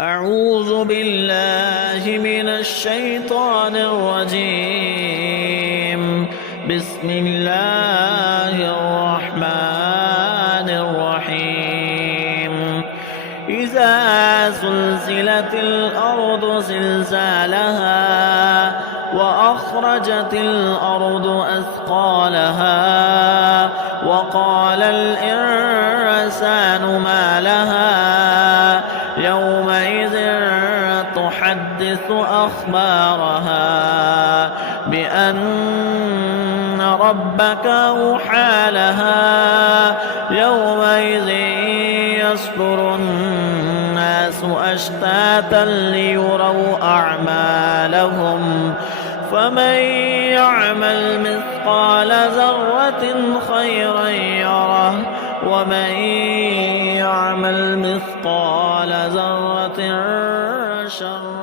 أعوذ بالله من الشيطان الرجيم. بسم الله الرحمن الرحيم. إذا زلزلت الأرض زلزالها وأخرجت الأرض أثقالها وقال الإنسان ما لها يومئذ تحدث أخبارها بأن ربك أوحى لها يومئذ يصدر الناس أشتاتا ليروا أعمالهم فمن يعمل مثقال ذرة خيرا يره ومن يعمل مثقال ذرة شرا